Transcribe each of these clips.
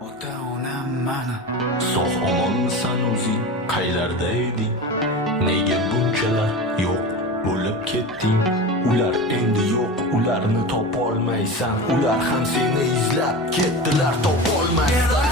Ota onam mani Sog' omonmisan o'zing, qaylarda eding? Nega bunchalar yo'q bo'lib ketding? Ular endi yo'q, ularni topolmaysan. Ular ham seni izlab ketdilar, topolmaysan.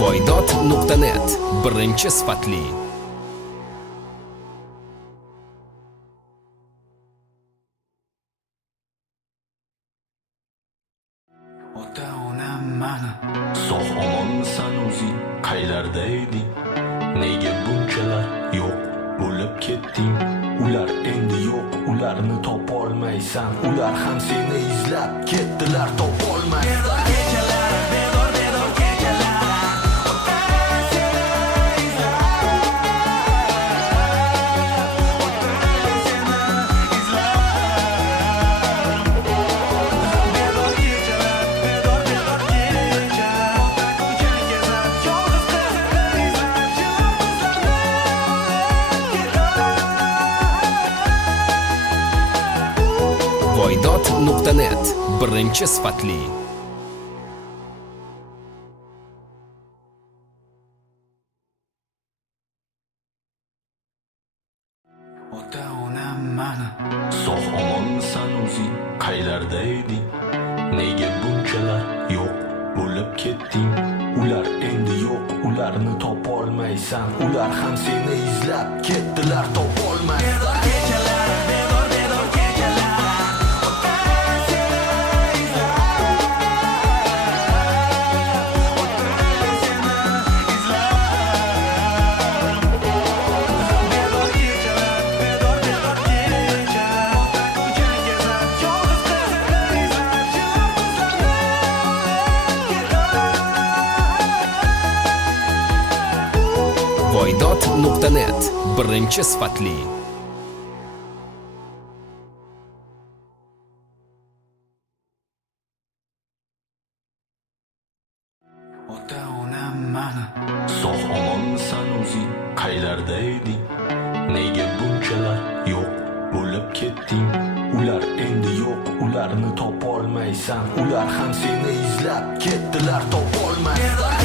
Voydod.net birinchi sifatli. ota onam mani Sog' omonmisan o'zing, qaylarda eding? Nega bunchalar yo'q bo'lib ketding? Ular endi yo'q, ularni topolmaysan. Ular ham seni izlab ketdilar, topolmaysan. Voydod.net birinchi sifatli. ota onam mani Sog' omonmisan o'zing, qaylarda eding? Nega bunchalar yo'q bo'lib ketding? Ular endi yo'q, ularni topolmaysan. Ular ham seni izlab ketdilar, topolmaysan. Voydod.net birinchi sifatli. ota onam mani Sog' omonmisan o'zing, qaylarda eding? Nega bunchalar yo'q bo'lib ketding? Ular endi yo'q, ularni topolmaysan. Ular ham seni izlab ketdilar, topolmaysan.